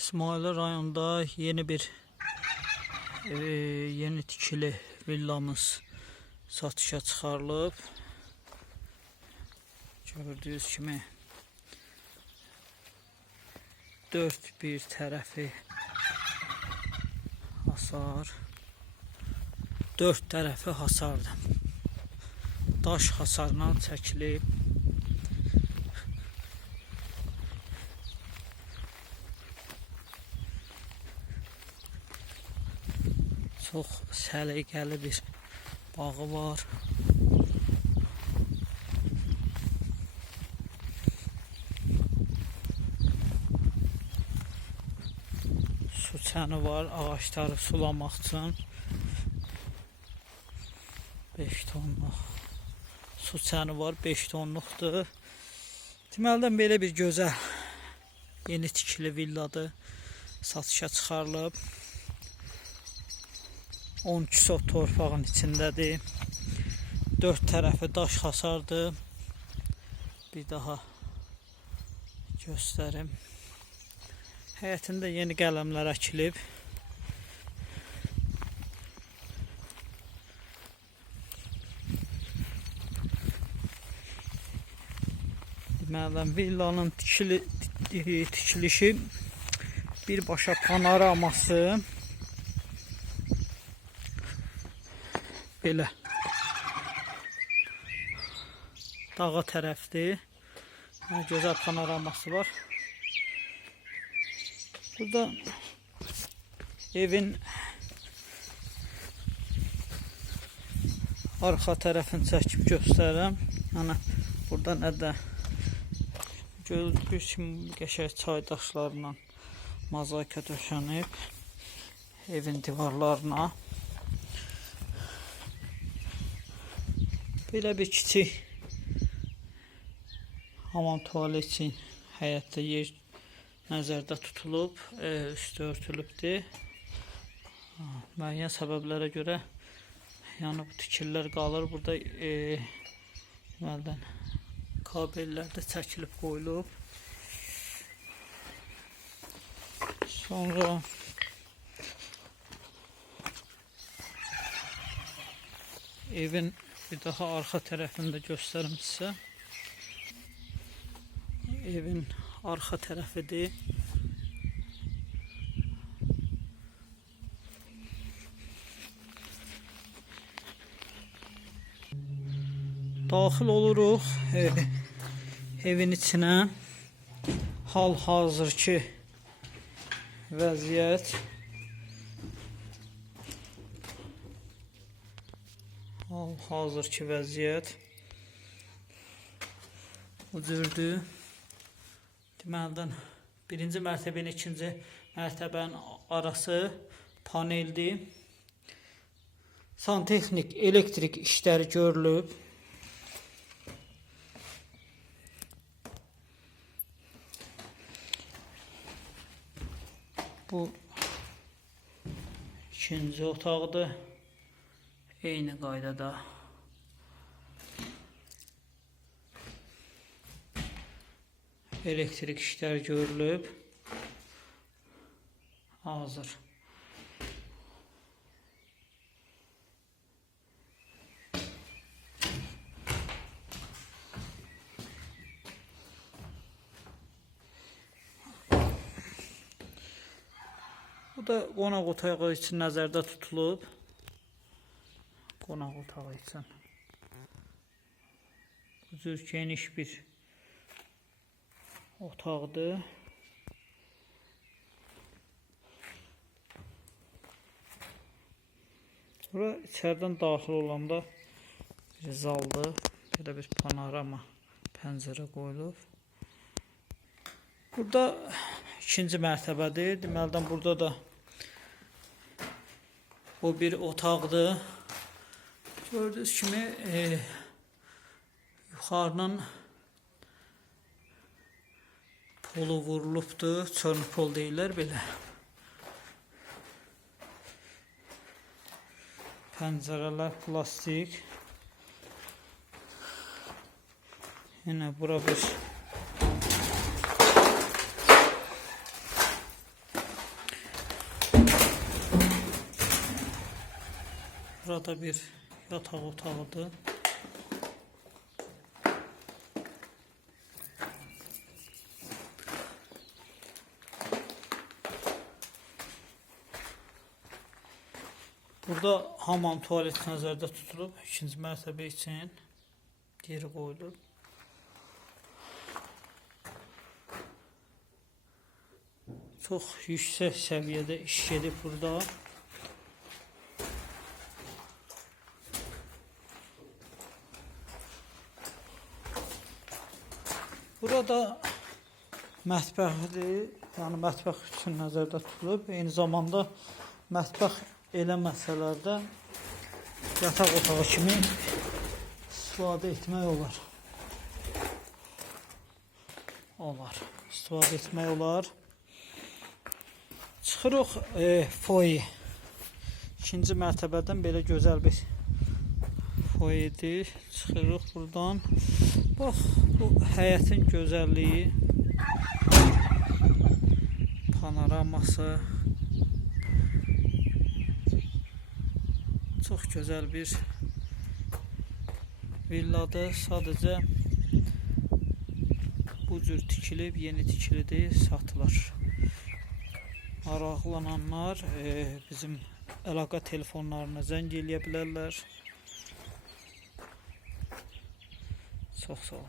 İsmail rayonunda yeni bir e, yeni tikili villamız satışa çıxarılıb. Gördüyünüz kimi dört bir tərəfi hasar. Dört tərəfi hasardır. Daş hasarla çəkilib. Çox səliqəli bir bağı var. Su çəni var ağaçları sulamaq üçün. 5 tonluq su çəni var 5 tonluqdur. Deməldən belə bir gözəl yeni tikili villadır. Satışa çıxarılıb. 12 sot torpağın içindədir. Dörd tərəfi daş hasardır. Bir daha göstərim. Həyətində yeni qələmlər əkilib. Deməli villanın tikili tikilişi birbaşa panoraması belə dağa tərəfdir. Ha, Gözəl panoraması var. Burada evin arxa tərəfini çəkib göstərirəm. Yəni burada nə də gördüyünüz kimi qəşəng çay daşlarla mozaika döşənib evin divarlarına. Belə bir kiçik hamam tualet üçün həyətdə yer nəzərdə tutulub, e, üstü örtülübdür. Müəyyən səbəblərə görə yəni bu tikillər qalır. Burada e, deməlidən kabellər də çəkilib qoyulub. Sonra evin bir daha arxa tərəfini də göstərim. Evin arxa tərəfidir. Daxil oluruq e, evin içinə. Hal-hazırki vəziyyət Hal-hazırki vəziyyət bu cürdür. Deməlidən birinci mərtəbə ilə ikinci mərtəbənin arası paneldir. Santexnik, elektrik işləri görülüb. Bu ikinci otaqdır. Eyni qaydada. elektrik işler görülüb. Hazır. Bu da qonaq otağı üçün nəzərdə tutulub. Qonaq otağı üçün. Bu cür geniş bir otaqdır. Bura içərdən daxil olanda bir zaldır. Belə bir panorama pəncərə qoyulub. Burada ikinci mərtəbədir. Deməlidən burada da o bir otaqdır. Gördüğünüz gibi e, yuxarının polu vurulubdur. Çörn pol deyirlər belə. Pəncərələr plastik. Yenə bura bir Burada bir yatak otağıdır. Burada hamam, tuvalet nəzərdə tutulub. İkinci mərtəbə üçün yeri qoyulub. Çox yüksək səviyyədə iş gedib burada. Burada mətbəxdir. Yəni mətbəx üçün nəzərdə tutulub. Eyni zamanda mətbəx elə məsələlərdə yataq otağı kimi istifadə etmək olar. Olar. İstifadə etmək olar. Çıxırıq e, foye. İkinci mərtəbədən belə gözəl bir foyedir. Çıxırıq buradan. Bax, bu həyətin gözəlliyi. Panoraması. Çox gözəl bir villadır. Sadəcə bu cür tikilib, yeni tikilidir, satılır. Maraqlananlar e, bizim əlaqə telefonlarına zəng eləyə bilərlər. そうそう。